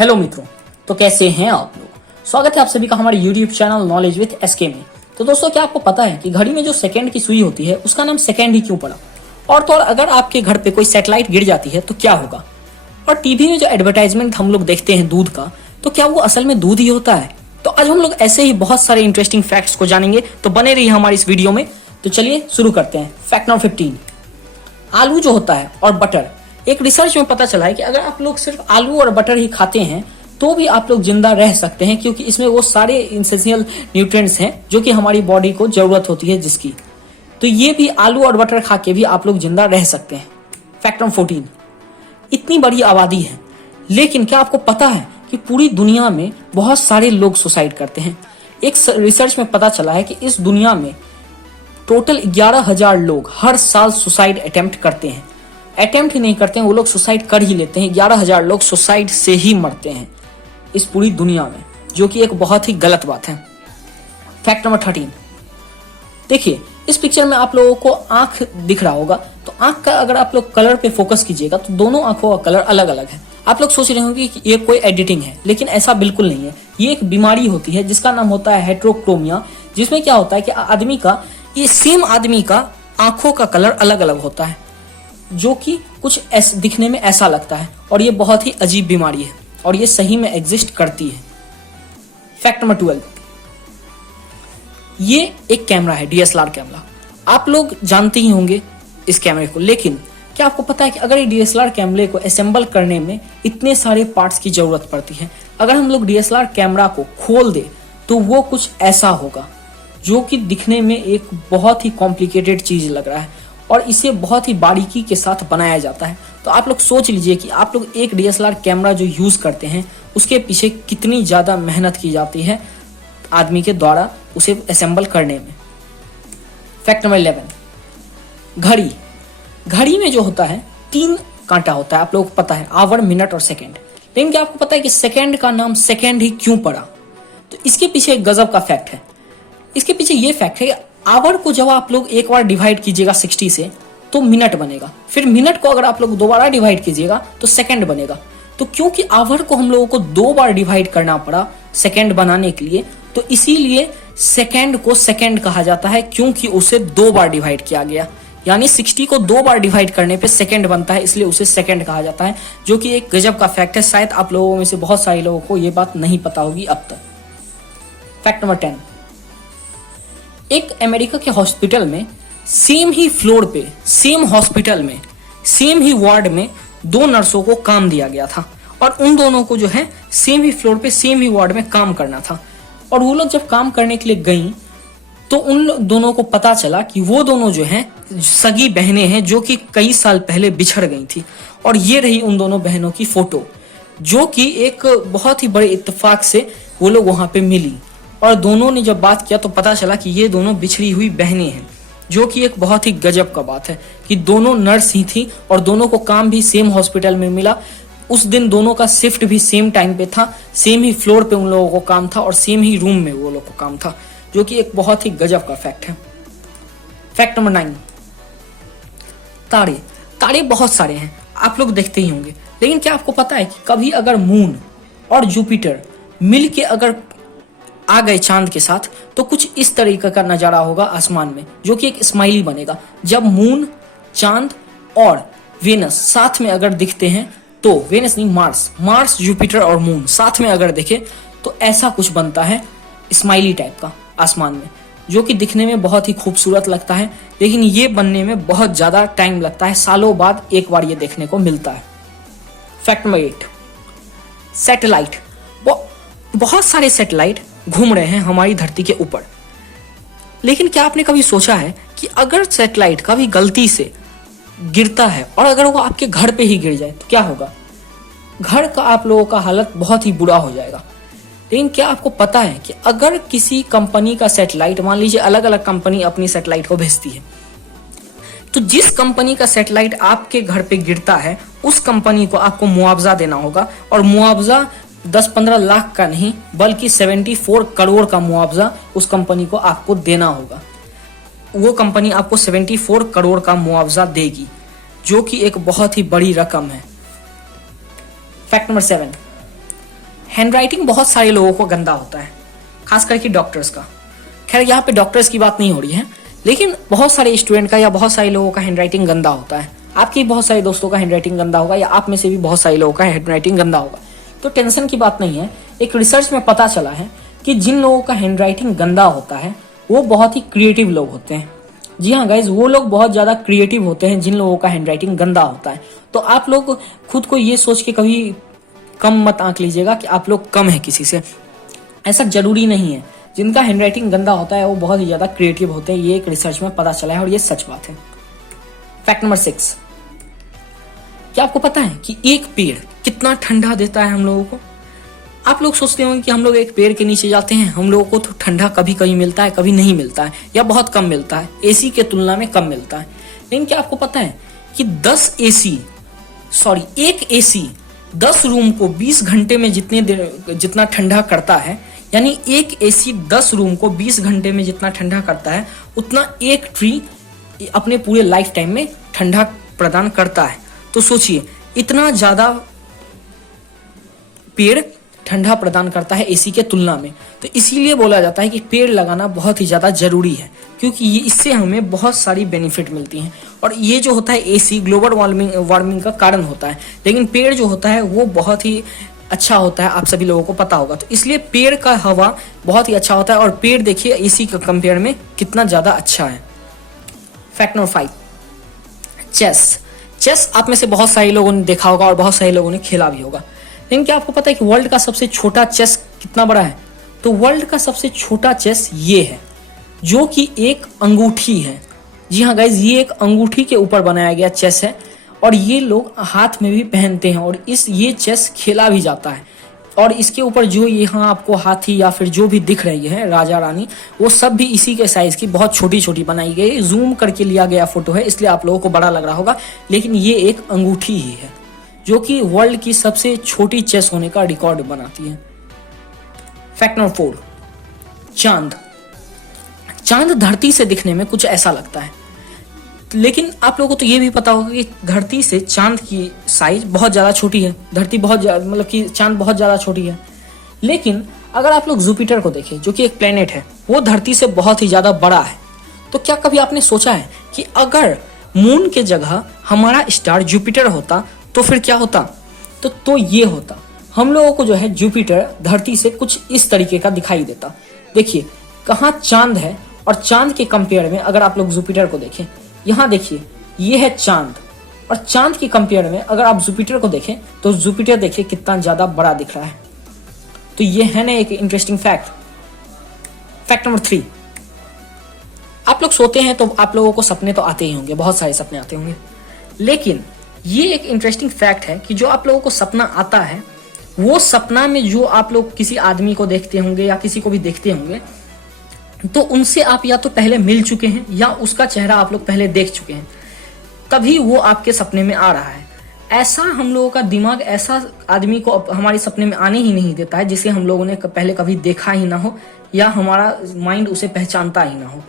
Hello मित्रों, तो कैसे हैं आप लोग। स्वागत है आप सभी का हमारे YouTube channel knowledge with SK में। तो दोस्तों, क्या आपको पता है कि घड़ी में जो सेकंड की सुई होती है उसका नाम सेकंड ही क्यों पड़ा। और तो और अगर आपके घर पे कोई सैटेलाइट गिर जाती है तो क्या होगा। और टीवी में जो एडवर्टाइजमेंट हम लोग देखते हैं दूध का, तो क्या वो असल में दूध ही होता है। तो आज हम लोग ऐसे ही बहुत सारे इंटरेस्टिंग फैक्ट्स को जानेंगे, तो बने रहिए हमारी इस वीडियो में। तो चलिए शुरू करते हैं। फैक्ट नंबर 15, आलू जो होता है और बटर। एक रिसर्च में पता चला है कि अगर आप लोग सिर्फ आलू और बटर ही खाते हैं तो भी आप लोग जिंदा रह सकते हैं, क्योंकि इसमें वो सारे एसेंशियल न्यूट्रिएंट्स हैं जो कि हमारी बॉडी को जरूरत होती है जिसकी। तो ये भी आलू और बटर खा के भी आप लोग जिंदा रह सकते हैं। फैक्ट नंबर 14, इतनी बड़ी आबादी है लेकिन क्या आपको पता है कि पूरी दुनिया में बहुत सारे लोग सुसाइड करते हैं। एक रिसर्च में पता चला है कि इस दुनिया में टोटल 11,000 लोग हर साल सुसाइड अटेम्प्ट करते हैं। अटेम्प्ट ही नहीं करते हैं, वो लोग सुसाइड कर ही लेते हैं। 11,000 लोग सुसाइड से ही मरते हैं इस पूरी दुनिया में, जो कि एक बहुत ही गलत बात है। फैक्ट नंबर 13, देखिए इस पिक्चर में आप लोगों को आंख दिख रहा होगा। तो आंख का अगर आप लोग कलर पे फोकस कीजिएगा तो दोनों आंखों का कलर अलग अलग है। आप लोग सोच रहे होंगे कि ये कोई एडिटिंग है, लेकिन ऐसा बिल्कुल नहीं है। ये एक बीमारी होती है जिसका नाम होता है हेटेरोक्रोमिया, जिसमें क्या होता है कि आदमी का, ये सेम आदमी का आंखों का कलर अलग अलग होता है, जो कि कुछ दिखने में ऐसा लगता है। और ये बहुत ही अजीब बीमारी है और ये सही में एग्जिस्ट करती है। फैक्ट नंबर 12, ये एक कैमरा है, डीएसएलआर कैमरा। आप लोग जानते ही होंगे इस कैमरे को, लेकिन क्या आपको पता है कि अगर ये डीएसएलआर कैमरे को असेंबल करने में इतने सारे पार्ट्स की जरूरत पड़ती है। अगर हम लोग डीएसएलआर कैमरा को खोल दे तो वो कुछ ऐसा होगा जो कि दिखने में एक बहुत ही कॉम्प्लिकेटेड चीज लग रहा है और इसे बहुत ही बारीकी के साथ बनाया जाता है। तो आप लोग सोच लीजिए कि आप लोग एक डीएसएलआर कैमरा जो यूज करते हैं उसके पीछे कितनी ज्यादा मेहनत की जाती है आदमी के द्वारा उसे असेंबल करने में। फैक्ट नंबर 11, घड़ी। घड़ी में जो होता है 3 कांटा होता है, आप लोगों को पता है, आवर, मिनट और सेकंड। लेकिन क्या आपको पता है कि सेकंड का नाम सेकंड ही क्यों पड़ा। तो इसके पीछे एक गजब का फैक्ट है। इसके पीछे ये फैक्ट है कि आवर को जब आप लोग एक बार डिवाइड कीजिएगा 60 से तो मिनट बनेगा। फिर मिनट को अगर आप लोग दोबारा डिवाइड कीजिएगा तो सेकंड बनेगा। तो क्योंकि आवर को हम लोगों को 2 बार डिवाइड करना पड़ा सेकंड बनाने के लिए, तो इसीलिए सेकंड को सेकंड कहा जाता है, क्योंकि उसे 2 बार डिवाइड किया गया। यानी 60 को 2 बार डिवाइड करने पे सेकंड बनता है, इसलिए उसे सेकंड कहा जाता है, जो कि एक गजब का फैक्ट है। शायद आप लोगों में से बहुत सारे लोगों को ये बात नहीं पता होगी अब तक। फैक्ट नंबर 10, एक अमेरिका के हॉस्पिटल में सेम ही फ्लोर पे, सेम हॉस्पिटल में, सेम ही वार्ड में 2 नर्सों को काम दिया गया था और उन दोनों को जो है सेम ही फ्लोर पे, सेम ही वार्ड में काम करना था। और वो लोग जब काम करने के लिए गई तो उन दोनों को पता चला कि वो दोनों जो हैं सगी बहनें हैं, जो कि कई साल पहले बिछड़ गई थी। और ये रही उन दोनों बहनों की फोटो, जो कि एक बहुत ही बड़े इत्तेफाक से वो लोग वहां पे मिली। और दोनों ने जब बात किया तो पता चला कि ये दोनों बिछड़ी हुई बहनें हैं, जो कि एक बहुत ही गजब का बात है कि दोनों नर्स ही थी और दोनों को काम भी सेम हॉस्पिटल में मिला। उस दिन दोनों का शिफ्ट भी सेम टाइम पे था, सेम ही फ्लोर पे उन लोगों को काम था और सेम ही रूम में वो लोग को काम था, जो कि एक बहुत ही गजब का फैक्ट है। फैक्ट नंबर 9, तारे। तारे बहुत सारे हैं, आप लोग देखते ही होंगे, लेकिन क्या आपको पता है कि कभी अगर मून और जुपिटर मिल के अगर आ गए चांद के साथ तो कुछ इस तरीके का नजारा होगा आसमान में, जो कि एक स्माइली बनेगा। जब मून, चांद और वेनस साथ में अगर दिखते हैं तो, वेनस नहीं, मार्स, जुपिटर और मून साथ में अगर दिखे तो ऐसा कुछ बनता है स्माइली टाइप का आसमान में, जो कि दिखने में बहुत ही खूबसूरत लगता है। लेकिन ये बनने में बहुत ज्यादा टाइम लगता है, सालों बाद एक बार ये देखने को मिलता है। Fact number 8, satellite. बहुत सारे सैटेलाइट घूम रहे हैं हमारी धरती के ऊपर, लेकिन क्या आपने कभी सोचा है कि अगर सैटेलाइट कभी गलती से गिरता है और अगर वो आपके घर पे ही गिर जाए तो क्या होगा। घर का आप लोगों का हालत बहुत ही बुरा हो जाएगा। लेकिन क्या आपको पता है कि अगर किसी कंपनी का सैटेलाइट, मान लीजिए अलग अलग कंपनी अपनी सैटेलाइट को भेजती है, तो जिस कंपनी का सैटेलाइट आपके घर पे गिरता है उस कंपनी को आपको मुआवजा देना होगा। और मुआवजा 10-15 लाख का नहीं बल्कि 74 करोड़ का मुआवजा उस कंपनी को आपको देना होगा। वो कंपनी आपको 74 करोड़ का मुआवजा देगी, जो कि एक बहुत ही बड़ी रकम है। फैक्ट नंबर 7, हैंडराइटिंग बहुत सारे लोगों को गंदा होता है, खास करके डॉक्टर्स का। खैर यहाँ पे डॉक्टर्स की बात नहीं हो रही है, लेकिन बहुत सारे स्टूडेंट का या बहुत सारे लोगों का हैंडराइटिंग गंदा होता है। आपके बहुत सारे दोस्तों का हैंडराइटिंग गंदा होगा, या आप में से भी बहुत सारे लोगों का हैंडराइटिंग गंदा होगा। तो टेंशन की बात नहीं है। एक रिसर्च में पता चला है कि जिन लोगों का हैंडराइटिंग गंदा होता है वो बहुत ही क्रिएटिव लोग होते हैं। जी हाँ गाइज, वो लोग बहुत ज़्यादा क्रिएटिव होते हैं जिन लोगों का हैंडराइटिंग गंदा होता है। तो आप लोग खुद को ये सोच के कभी कम मत आंक लीजिएगा कि आप लोग कम है किसी से। ऐसा जरूरी नहीं है। जिनका हैंडराइटिंग गंदा होता है वो बहुत ही ज़्यादा क्रिएटिव होते हैं। ये एक रिसर्च में पता चला है और ये सच बात है। फैक्ट नंबर 6, क्या आपको पता है कि एक पेड़ कितना ठंडा देता है हम लोगों को? आप लोग सोचते होंगे कि हम लोग एक पेड़ के नीचे जाते हैं, हम लोगों को तो ठंडा कभी कभी मिलता है, कभी नहीं मिलता है, या बहुत कम मिलता है, एसी के तुलना में कम मिलता है। लेकिन क्या आपको पता है कि एक एसी 10 रूम को 20 घंटे में जितना ठंडा करता है, यानी एक एसी 10 रूम को 20 घंटे में जितना ठंडा करता है, उतना एक ट्री अपने पूरे लाइफ टाइम में ठंडा प्रदान करता है। तो सोचिए, इतना ज्यादा पेड़ ठंडा प्रदान करता है एसी के तुलना में। तो इसीलिए बोला जाता है कि पेड़ लगाना बहुत ही ज़्यादा ज़रूरी है, क्योंकि ये इससे हमें बहुत सारी बेनिफिट मिलती हैं। और ये जो होता है एसी ग्लोबल वार्मिंग का कारण होता है, लेकिन पेड़ जो होता है वो बहुत ही अच्छा होता है, आप सभी लोगों को पता होगा। तो इसलिए पेड़ का हवा बहुत ही अच्छा होता है, और पेड़ देखिए एसी के कंपेयर में कितना ज़्यादा अच्छा है। फैक्ट नंबर 5, चेस आप में से बहुत सारे लोगों ने देखा होगा और बहुत सारे लोगों ने खेला भी होगा। लेकिन क्या आपको पता है कि वर्ल्ड का सबसे छोटा चेस कितना बड़ा है? तो वर्ल्ड का सबसे छोटा चेस ये है, जो कि एक अंगूठी है। जी हाँ गाइज, ये एक अंगूठी के ऊपर बनाया गया चेस है, और ये लोग हाथ में भी पहनते हैं, और ये चेस खेला भी जाता है। और इसके ऊपर जो यहाँ आपको हाथी या फिर जो भी दिख रही है राजा रानी, वो सब भी इसी के साइज की बहुत छोटी छोटी बनाई गई। जूम करके लिया गया फोटो है, इसलिए आप लोगों को बड़ा लग रहा होगा, लेकिन ये एक अंगूठी ही है जो कि वर्ल्ड की सबसे छोटी चेस होने का रिकॉर्ड बनाती है। फैक्ट नंबर 4, चांद धरती से दिखने में कुछ ऐसा लगता है, लेकिन आप लोगों को तो ये भी पता होगा कि धरती से चांद की साइज बहुत ज़्यादा छोटी है। चांद बहुत ज़्यादा छोटी है। लेकिन अगर आप लोग जुपिटर को देखें, जो कि एक प्लेनेट है, वो धरती से बहुत ही ज़्यादा बड़ा है। तो क्या कभी आपने सोचा है कि अगर मून के जगह हमारा स्टार जुपिटर होता तो फिर क्या होता? तो ये होता, हम लोगों को जो है जुपिटर धरती से कुछ इस तरीके का दिखाई देता। देखिए कहाँ चांद है, और चांद के कंपेयर में अगर आप लोग जुपिटर को देखें, यहाँ देखिए ये है चांद, और चांद के कंपेयर में अगर आप जुपिटर को देखें तो जुपिटर देखिए कितना ज़्यादा बड़ा दिख रहा है। तो ये है ना एक इंटरेस्टिंग फैक्ट। फैक्ट नंबर 3, आप लोग सोते हैं तो आप लोगों को सपने तो आते ही होंगे, बहुत सारे सपने आते होंगे। लेकिन ये एक इंटरेस्टिंग फैक्ट है कि जो आप लोगों को सपना आता है, वो सपना में जो आप लोग किसी आदमी को देखते होंगे या किसी को भी देखते होंगे, तो उनसे आप या तो पहले मिल चुके हैं या उसका चेहरा आप लोग पहले देख चुके हैं, तभी वो आपके सपने में आ रहा है। ऐसा हम लोगों का दिमाग ऐसा आदमी को हमारे सपने में आने ही नहीं देता है जिसे हम लोगों ने पहले कभी देखा ही ना हो, या हमारा माइंड उसे पहचानता ही ना हो।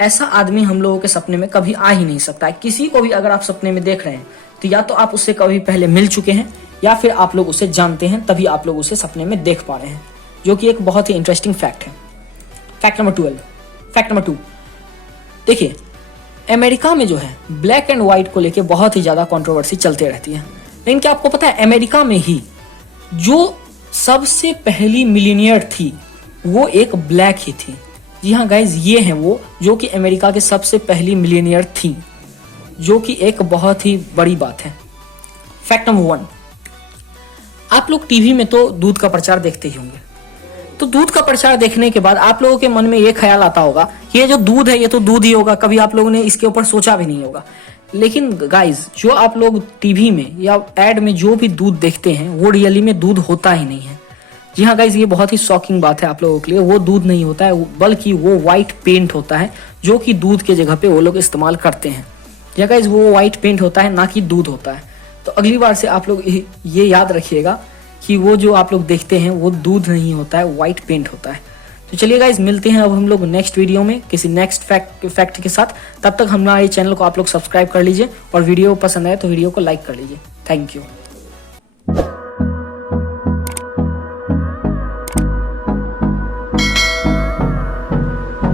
ऐसा आदमी हम लोगों के सपने में कभी आ ही नहीं सकता है। किसी को भी अगर आप सपने में देख रहे हैं तो या तो आप उससे कभी पहले मिल चुके हैं, या फिर आप लोग उसे जानते हैं, तभी आप लोग उसे सपने में देख पा रहे हैं, जो कि एक बहुत ही इंटरेस्टिंग फैक्ट है। फैक्ट नंबर 2, देखिए अमेरिका में जो है ब्लैक एंड व्हाइट को लेके बहुत ही ज़्यादा कंट्रोवर्सी चलते रहती है। लेकिन क्या आपको पता है अमेरिका में ही जो सबसे पहली मिलीनियर थी वो एक ब्लैक ही थी। जी हाँ गाइज, ये हैं वो जो कि अमेरिका के सबसे पहली मिलीनियर थी, जो कि एक बहुत ही बड़ी बात है। फैक्ट नंबर 1, आप लोग टीवी में तो दूध का प्रचार देखते ही होंगे। तो दूध का प्रचार देखने के बाद आप लोगों के मन में ये ख्याल आता होगा कि ये जो दूध है ये तो दूध ही होगा, कभी आप लोगों ने इसके ऊपर सोचा भी नहीं होगा। लेकिन गाइज, जो आप लोग टीवी में या एड में जो भी दूध देखते हैं वो रियली में दूध होता ही नहीं है। जी हाँ गाइज, ये बहुत ही शॉकिंग बात है आप लोगों के लिए। वो दूध नहीं होता है, बल्कि वो व्हाइट पेंट होता है, जो कि दूध के जगह पे वो लोग इस्तेमाल करते हैं। या गाइज, वो व्हाइट पेंट होता है, ना कि दूध होता है। तो अगली बार से आप लोग ये याद रखिएगा कि वो जो आप लोग देखते हैं वो दूध नहीं होता है, व्हाइट पेंट होता है। तो चलिए गाइज, मिलते हैं अब हम लोग नेक्स्ट वीडियो में किसी नेक्स्ट फैक्ट के साथ। तब तक हमारे चैनल को आप लोग सब्सक्राइब कर लीजिए, और वीडियो पसंद आए तो वीडियो को लाइक कर लीजिए। Thank you.